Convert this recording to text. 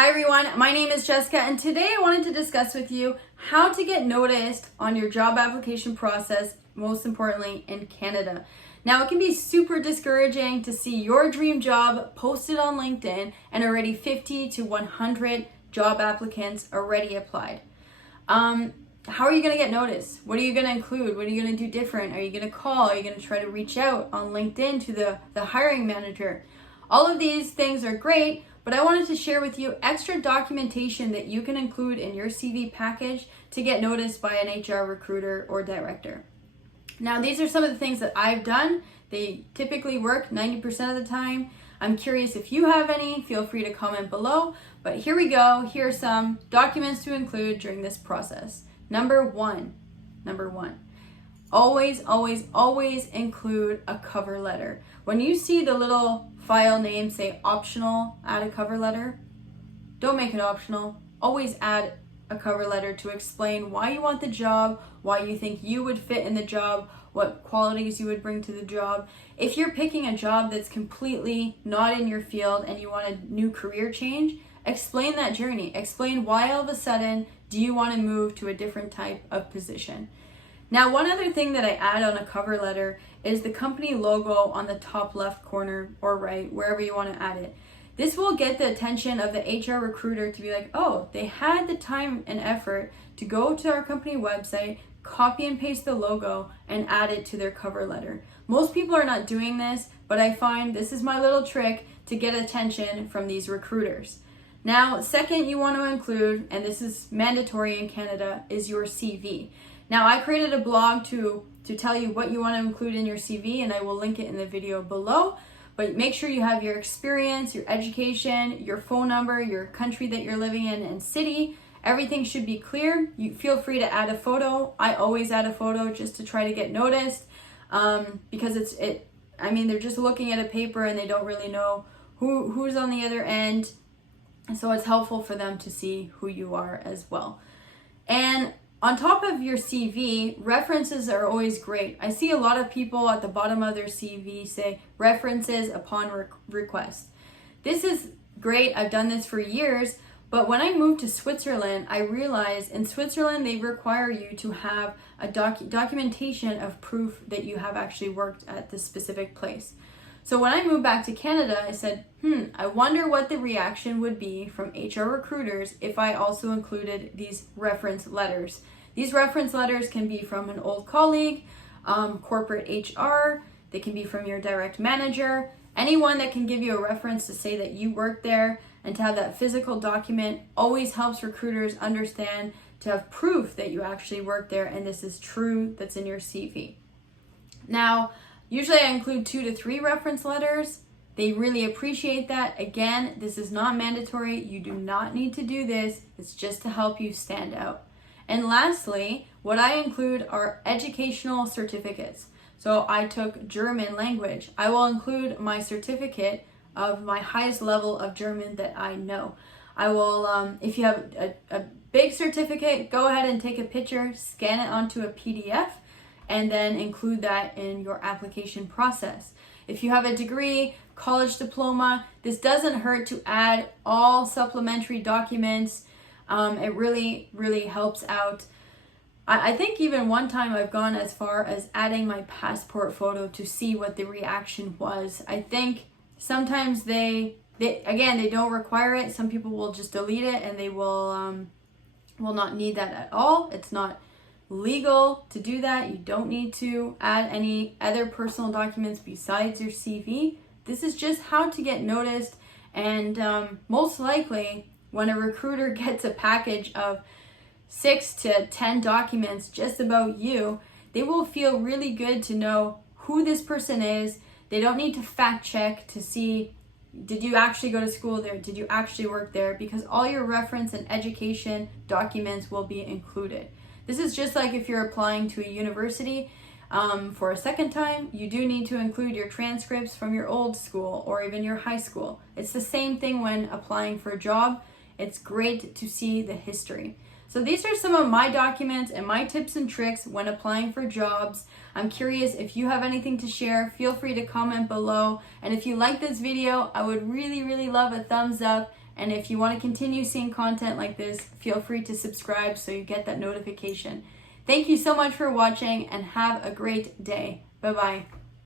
Hi everyone, my name is Jessica and today I wanted to discuss with you how to get noticed on your job application process, most importantly in Canada. Now it can be super discouraging to see your dream job posted on LinkedIn and already 50 to 100 job applicants already applied. How are you going to get noticed? What are you going to include? What are you going to do different? Are you going to call? Are you going to try to reach out on LinkedIn to the hiring manager? All of these things are great, but I wanted to share with you extra documentation that you can include in your CV package to get noticed by an HR recruiter or director. Now, these are some of the things that I've done. They typically work 90% of the time. I'm curious if you have any, feel free to comment below. But here we go. Here are some documents to include during this process. Number one, always include a cover letter. When you see the little file name say optional, add a cover letter, don't make it optional. Always add a cover letter to explain why you want the job, why you think you would fit in the job, what qualities you would bring to the job. If you're picking a job that's completely not in your field and you want a new career change, explain that journey. Explain why all of a sudden do you want to move to a different type of position. Now, one other thing that I add on a cover letter is the company logo on the top left corner or right, wherever you want to add it. This will get the attention of the HR recruiter to be like, oh, they had the time and effort to go to our company website, copy and paste the logo, and add it to their cover letter. Most people are not doing this, but I find this is my little trick to get attention from these recruiters. Now, second you want to include, and this is mandatory in Canada, is your CV. Now, I created a blog to tell you what you want to include in your CV, and I will link it in the video below. But make sure you have your experience, your education, your phone number, your country that you're living in, and city. Everything should be clear. You feel free to add a photo. I always add a photo just to try to get noticed, because they're just looking at a paper and they don't really know who's on the other end. So it's helpful for them to see who you are as well. And on top of your CV, references are always great. I see a lot of people at the bottom of their CV say references upon request. This is great. I've done this for years, but when I moved to Switzerland, I realized in Switzerland they require you to have a documentation of proof that you have actually worked at this specific place. So when I moved back to Canada, I said, I wonder what the reaction would be from HR recruiters if I also included these reference letters. These reference letters can be from an old colleague, corporate HR, they can be from your direct manager, anyone that can give you a reference to say that you worked there, and to have that physical document always helps recruiters understand to have proof that you actually worked there and this is true, that's in your CV. Now, usually I include 2 to 3 reference letters. They really appreciate that. Again, this is not mandatory. You do not need to do this. It's just to help you stand out. And lastly, what I include are educational certificates. So I took German language. I will include my certificate of my highest level of German that I know. I will, if you have a big certificate, go ahead and take a picture, scan it onto a PDF, and then include that in your application process. If you have a degree, college diploma, this doesn't hurt to add all supplementary documents. It really helps out. I think even one time I've gone as far as adding my passport photo to see what the reaction was. I think sometimes they don't require it. Some people will just delete it and they will not need that at all. It's not legal to do that. You don't need to add any other personal documents besides your CV. This is just how to get noticed, and most likely when a recruiter gets a package of 6 to 10 documents just about you, they will feel really good to know who this person is. They don't need to fact check to see, did you actually go to school there? Did you actually work there? Because all your reference and education documents will be included. This is just like if you're applying to a university for a second time, you do need to include your transcripts from your old school or even your high school. It's the same thing when applying for a job. It's great to see the history. So these are some of my documents and my tips and tricks when applying for jobs. I'm curious if you have anything to share. Feel free to comment below. And if you like this video, I would really love a thumbs up And if you want to continue seeing content like this, feel free to subscribe so you get that notification. Thank you so much for watching and have a great day. Bye-bye.